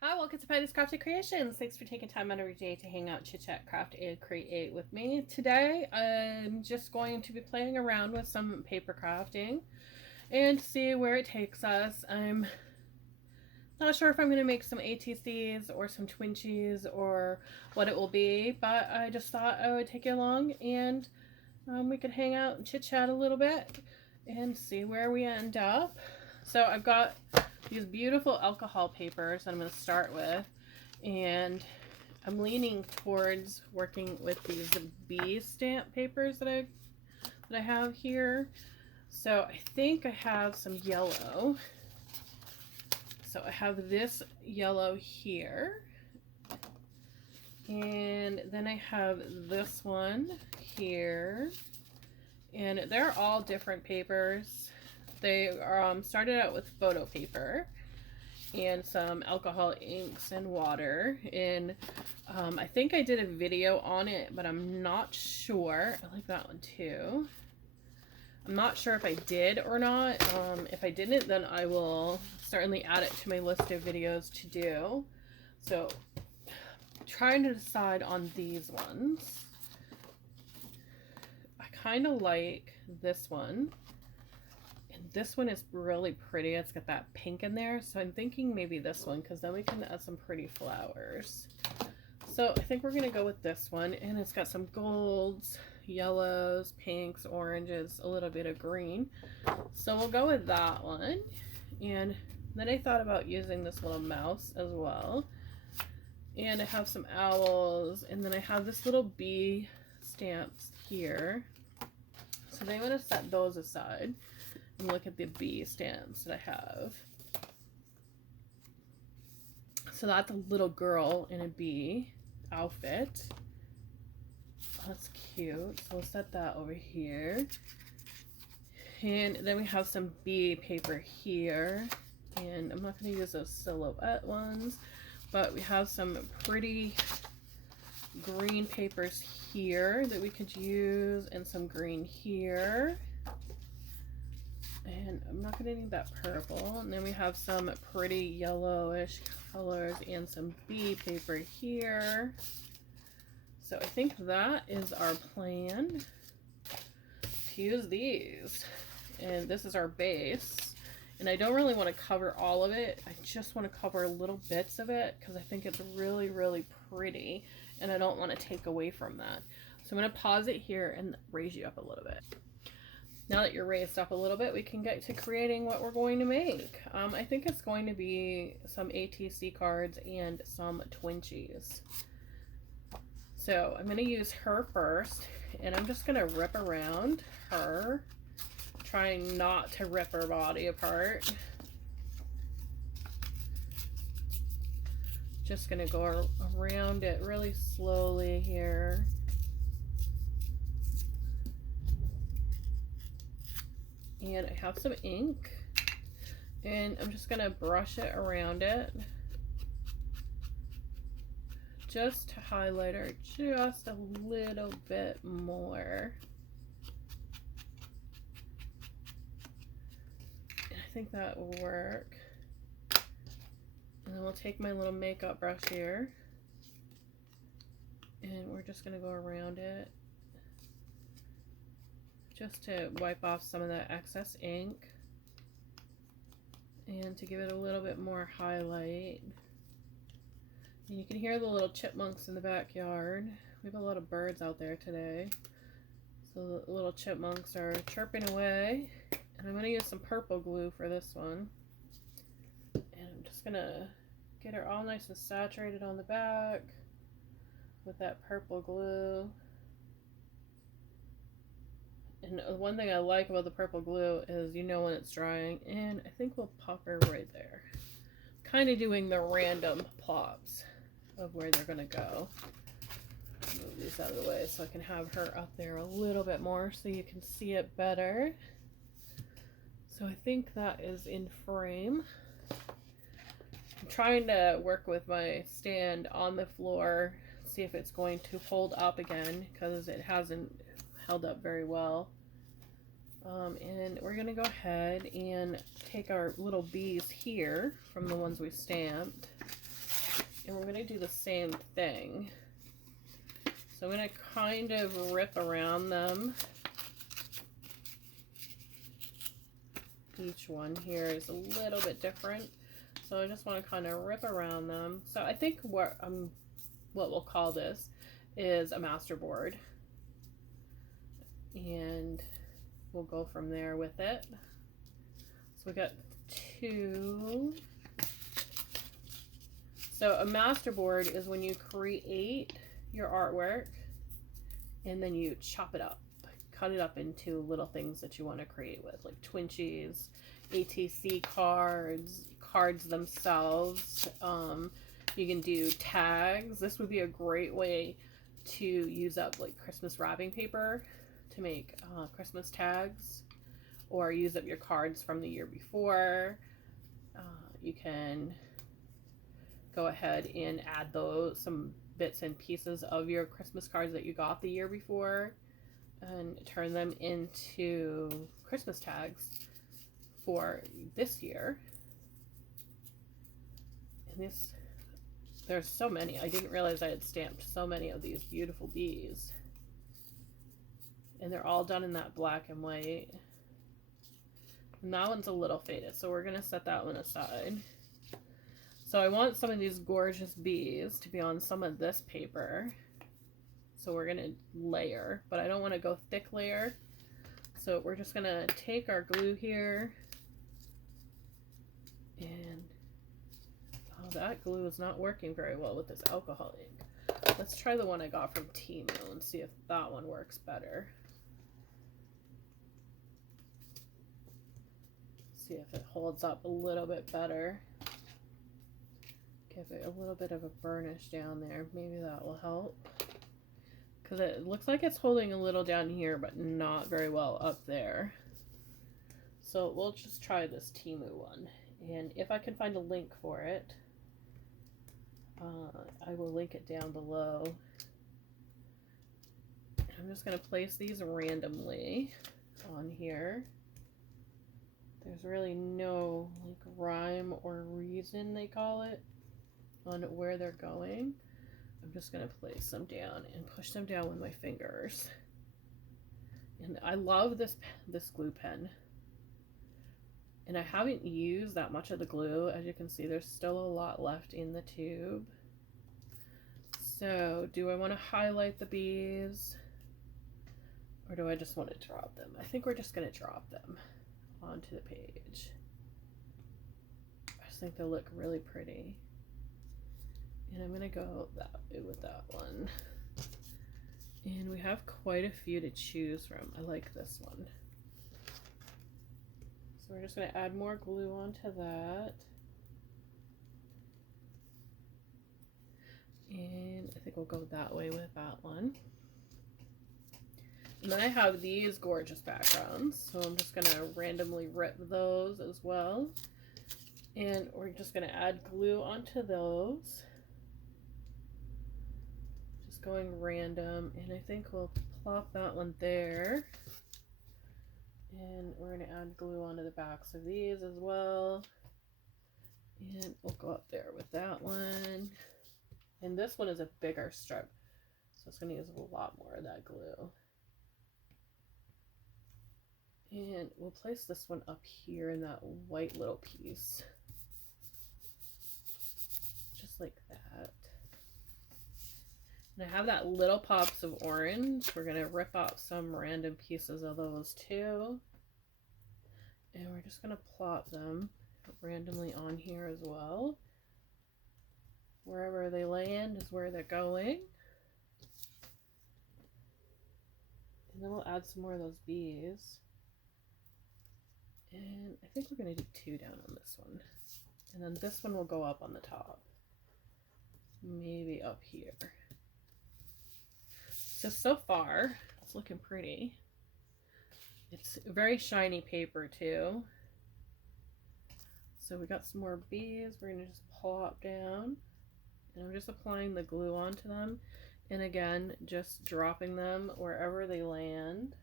Hi, welcome to Patty's Crafty Creations. Thanks for taking time out of your day to hang out, chit chat, craft, and create with me. Today, I'm just going to be playing around with some paper crafting and see where it takes us. I'm not sure if I'm going to make some ATCs or some Twinchies or what it will be, but I just thought I would take you along and we could hang out and chit chat a little bit and see where we end up. So I've got these beautiful alcohol papers that I'm going to start with, and I'm leaning towards working with these bee stamp papers that I have here. So I think I have some yellow. So I have this yellow here, and then I have this one here, and they're all different papers. They started out with photo paper and some alcohol inks and water, and I think I did a video on it, but I'm not sure. I like that one too. I'm not sure if I did or not. If I didn't, then I will certainly add it to my list of videos to do. So I'm trying to decide on these ones. I kind of like this one. This one is really pretty. It's got that pink in there. So I'm thinking maybe this one, because then we can add some pretty flowers. So I think we're going to go with this one. And it's got some golds, yellows, pinks, oranges, a little bit of green. So we'll go with that one. And then I thought about using this little mouse as well. And I have some owls. And then I have this little bee stamps here. So then I'm going to set those aside and look at the bee stamps that I have. So that's a little girl in a bee outfit. That's cute. So we'll set that over here. And then we have some bee paper here. And I'm not going to use those silhouette ones, but we have some pretty green papers here that we could use, and some green here. And I'm not going to need that purple. And then we have some pretty yellowish colors and some bee paper here. So I think that is our plan, to use these. And this is our base. And I don't really want to cover all of it. I just want to cover little bits of it because I think it's really, really pretty. And I don't want to take away from that. So I'm going to pause it here and raise you up a little bit. Now that you're raised up a little bit, we can get to creating what we're going to make. I think it's going to be some ATC cards and some Twinchies. So I'm going to use her first, and I'm just going to rip around her, trying not to rip her body apart. Just going to go around it really slowly here. And I have some ink, and I'm just going to brush it around it just to highlight her just a little bit more. And I think that will work. And then we'll take my little makeup brush here, and we're just going to go around it just to wipe off some of that excess ink and to give it a little bit more highlight. And you can hear the little chipmunks in the backyard. We have a lot of birds out there today. So the little chipmunks are chirping away. And I'm going to use some purple glue for this one. And I'm just going to get her all nice and saturated on the back with that purple glue. And one thing I like about the purple glue is you know when it's drying, and I think we'll pop her right there. Kind of doing the random plops of where they're going to go. Move these out of the way so I can have her up there a little bit more so you can see it better. So I think that is in frame. I'm trying to work with my stand on the floor, see if it's going to hold up again, because it hasn't held up very well. And we're gonna go ahead and take our little bees here from the ones we stamped, And we're going to do the same thing. So I'm going to kind of rip around them. Each one here is a little bit different. So I just want to kind of rip around them. So I think what we'll call this is a masterboard. And we'll go from there with it. So we got 2. So a masterboard is when you create your artwork and then you chop it up, cut it up into little things that you want to create with, like Twinchies, ATC cards themselves. You can do tags. This would be a great way to use up like Christmas wrapping paper to make Christmas tags, or use up your cards from the year before. You can go ahead and add some bits and pieces of your Christmas cards that you got the year before and turn them into Christmas tags for this year. And there's so many. I didn't realize I had stamped so many of these beautiful bees. And they're all done in that black and white. And that one's a little faded, so we're going to set that one aside. So I want some of these gorgeous bees to be on some of this paper. So we're going to layer, but I don't want to go thick layer. So we're just going to take our glue here. And oh, that glue is not working very well with this alcohol ink. Let's try the one I got from Temu and see if that one works better. See if it holds up a little bit better. Give it a little bit of a burnish down there. Maybe that will help. Because it looks like it's holding a little down here, but not very well up there. So we'll just try this Temu one. And if I can find a link for it, I will link it down below. I'm just going to place these randomly on here. There's really no like rhyme or reason, they call it, on where they're going. I'm just going to place them down and push them down with my fingers. And I love this glue pen. And I haven't used that much of the glue. As you can see, there's still a lot left in the tube. So do I want to highlight the bees? Or do I just want to drop them? I think we're just going to drop them onto the page. I just think they look really pretty. And I'm going to go that way with that one. And we have quite a few to choose from. I like this one. So we're just going to add more glue onto that. And I think we'll go that way with that one. And then I have these gorgeous backgrounds. So I'm just going to randomly rip those as well. And we're just going to add glue onto those. Just going random. And I think we'll plop that one there. And we're going to add glue onto the backs of these as well. And we'll go up there with that one. And this one is a bigger strip, so it's going to use a lot more of that glue. And we'll place this one up here in that white little piece. Just like that. And I have that little pops of orange. We're going to rip out some random pieces of those too. And we're just going to plop them randomly on here as well. Wherever they land is where they're going. And then we'll add some more of those bees. And I think we're going to do 2 down on this one. And then this one will go up on the top. Maybe up here. So far, it's looking pretty. It's very shiny paper too. So we got some more bees. We're going to just plop down. And I'm just applying the glue onto them. And again, just dropping them wherever they land.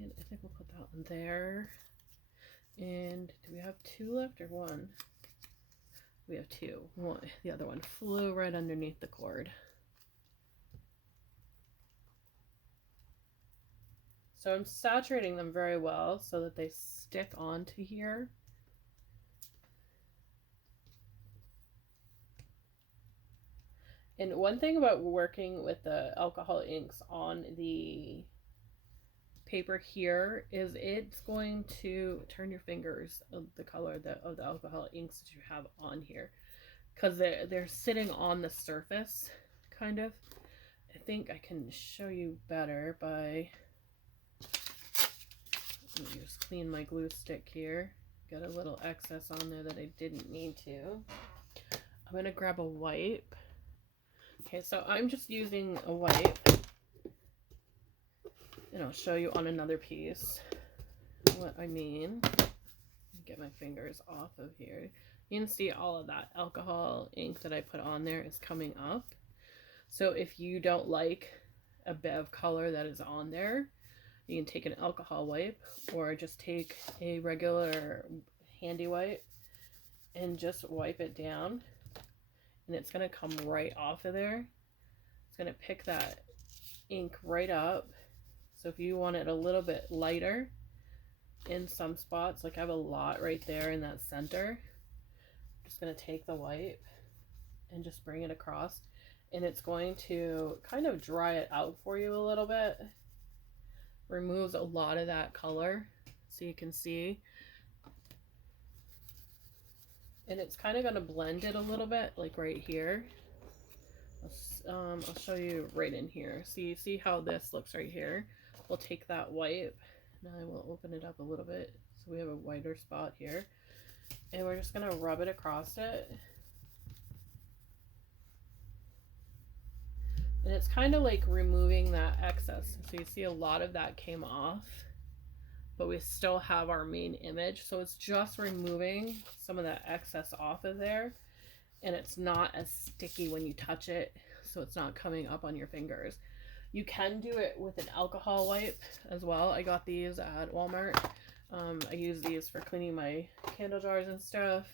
And I think we'll put that one there. And do we have 2 left or 1? We have two. One, the other one flew right underneath the cord. So I'm saturating them very well so that they stick onto here. And one thing about working with the alcohol inks on the paper here is it's going to turn your fingers of the color of the alcohol inks that you have on here, because they're sitting on the surface, kind of. I think I can show you better by, let me just clean my glue stick here. Got a little excess on there that I didn't need to. I'm gonna grab a wipe. Okay, so I'm just using a wipe, and I'll show you on another piece what I mean. Get my fingers off of here. You can see all of that alcohol ink that I put on there is coming up. So if you don't like a bit of color that is on there, you can take an alcohol wipe or just take a regular handy wipe and just wipe it down, and it's going to come right off of there. It's going to pick that ink right up. So if you want it a little bit lighter in some spots, like I have a lot right there in that center, I'm just going to take the wipe and just bring it across, and it's going to kind of dry it out for you a little bit. Removes a lot of that color so you can see, and it's kind of going to blend it a little bit, like right here. I'll show you right in here. See how this looks right here. We'll take that wipe. Now I will open it up a little bit so we have a wider spot here, and we're just going to rub it across it. And it's kind of like removing that excess. So you see a lot of that came off, but we still have our main image. So it's just removing some of that excess off of there, and it's not as sticky when you touch it, so it's not coming up on your fingers. You can do it with an alcohol wipe as well. I got these at Walmart. I use these for cleaning my candle jars and stuff.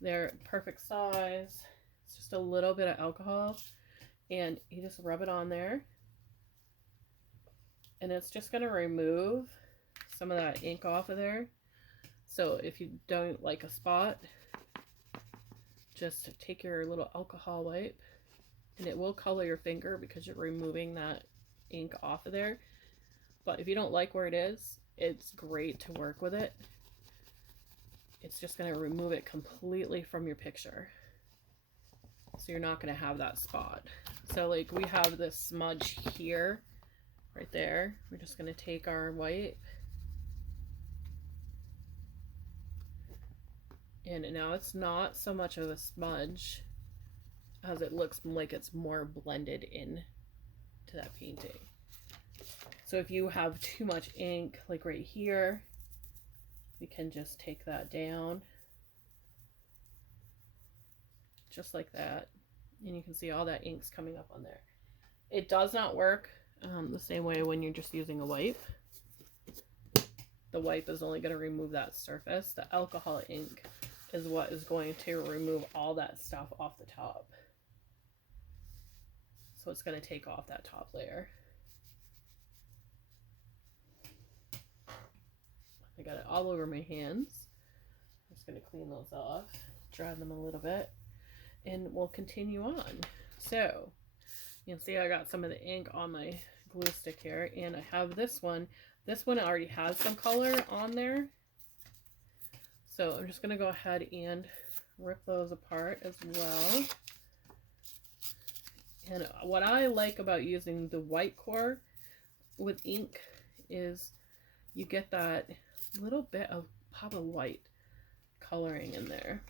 They're perfect size. It's just a little bit of alcohol, and you just rub it on there, and it's just going to remove some of that ink off of there. So if you don't like a spot, just take your little alcohol wipe, and it will color your finger because you're removing that ink off of there. But if you don't like where it is, it's great to work with it. It's just going to remove it completely from your picture, so you're not going to have that spot. So like we have this smudge here, right there. We're just going to take our wipe, and now it's not so much of a smudge as it looks like it's more blended in to that painting. So if you have too much ink, like right here, we can just take that down just like that, and you can see all that ink's coming up on there. It does not work the same way when you're just using a wipe. The wipe is only going to remove that surface. The alcohol ink is what is going to remove all that stuff off the top. So it's going to take off that top layer. I got it all over my hands. I'm just going to clean those off, dry them a little bit, and we'll continue on. So you can see I got some of the ink on my glue stick here, and I have this one. This one already has some color on there. So I'm just going to go ahead and rip those apart as well. And what I like about using the white core with ink is you get that little bit of pop of white coloring in there.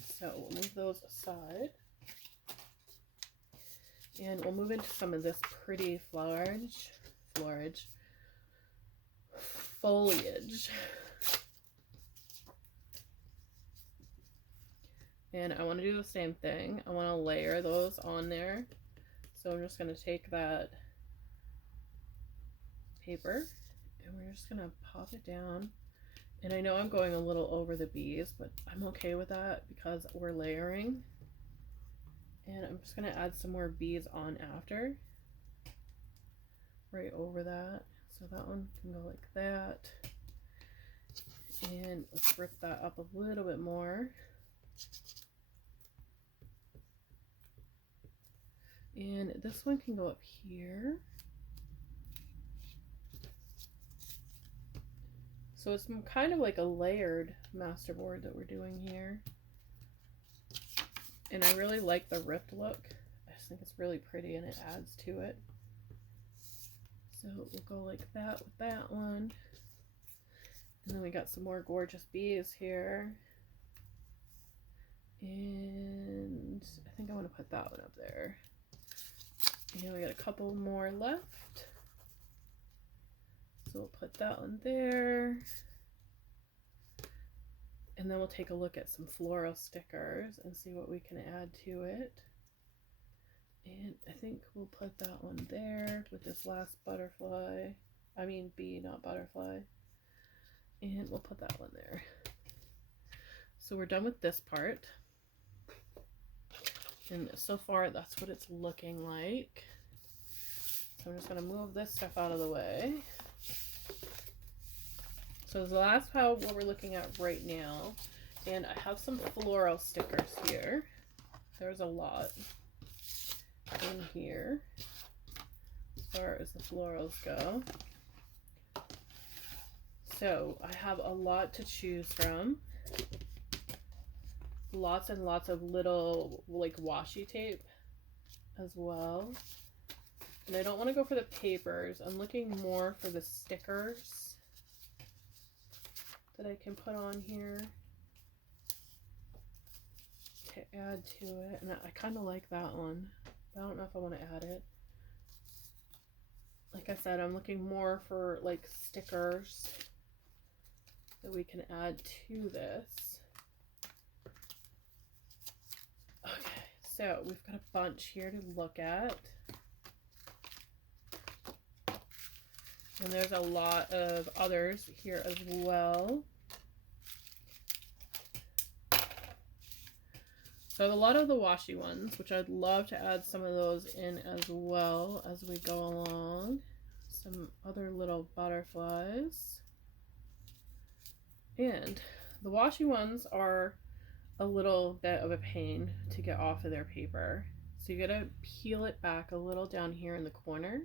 So we'll move those aside, and we'll move into some of this pretty foliage. And I want to do the same thing. I want to layer those on there. So I'm just going to take that paper, and we're just going to pop it down And I know I'm going a little over the bees, but I'm okay with that because we're layering. And I'm just gonna add some more bees on after, right over that. So that one can go like that. And let's rip that up a little bit more. And this one can go up here. So it's kind of like a layered masterboard that we're doing here. And I really like the ripped look. I just think it's really pretty and it adds to it. So we'll go like that with that one. And then we got some more gorgeous bees here. And I think I want to put that one up there. And we got a couple more left. So we'll put that one there. And then we'll take a look at some floral stickers and see what we can add to it. And I think we'll put that one there with this last butterfly. I mean bee, not butterfly. And we'll put that one there. So we're done with this part. And so far that's what it's looking like. So I'm just going to move this stuff out of the way. So the last pile what we're looking at right now, and I have some floral stickers here. There's a lot in here as far as the florals go. So I have a lot to choose from. Lots and lots of little like washi tape as well. And I don't want to go for the papers. I'm looking more for the stickers that I can put on here to add to it. And I kind of like that one, but I don't know if I want to add it. Like I said, I'm looking more for like stickers that we can add to this. Okay, so we've got a bunch here to look at. And there's a lot of others here as well. So I have a lot of the washi ones, which I'd love to add some of those in as well as we go along. Some other little butterflies. And the washi ones are a little bit of a pain to get off of their paper. So you gotta peel it back a little down here in the corner.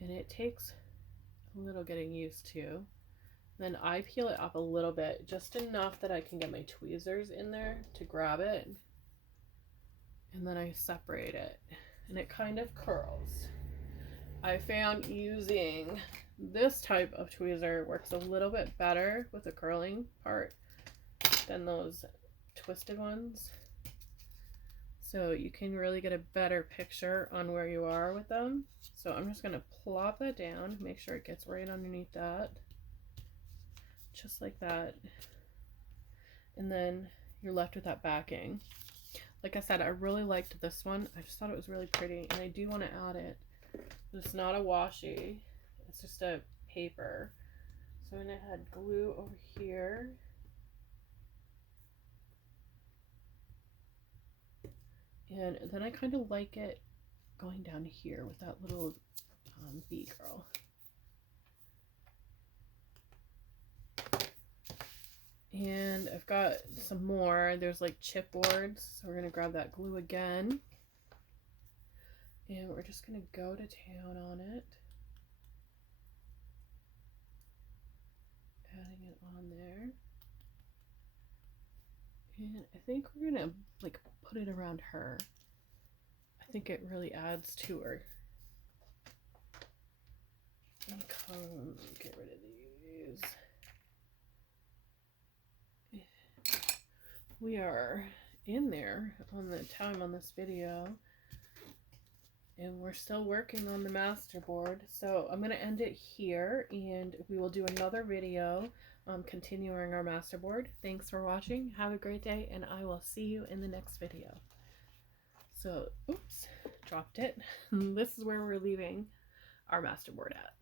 And it takes a little getting used to. Then I peel it up a little bit, just enough that I can get my tweezers in there to grab it. And then I separate it, and it kind of curls. I found using this type of tweezer works a little bit better with the curling part than those twisted ones. So you can really get a better picture on where you are with them. So I'm just going to plop that down, make sure it gets right underneath that. Just like that. And then you're left with that backing. Like I said, I really liked this one. I just thought it was really pretty, and I do want to add it. It's not a washi. It's just a paper. So I'm going to add glue over here. And then I kind of like it going down here with that little bee girl. And I've got some more. There's like chipboards. So we're going to grab that glue again. And we're just going to go to town on it. Adding it on there. And I think we're going to like put it around her. I think it really adds to her. And come get rid of these. We are in there on the time on this video, and we're still working on the masterboard. So I'm going to end it here, and we will do another video continuing our masterboard. Thanks for watching. Have a great day, and I will see you in the next video. So, oops, dropped it. This is where we're leaving our masterboard at.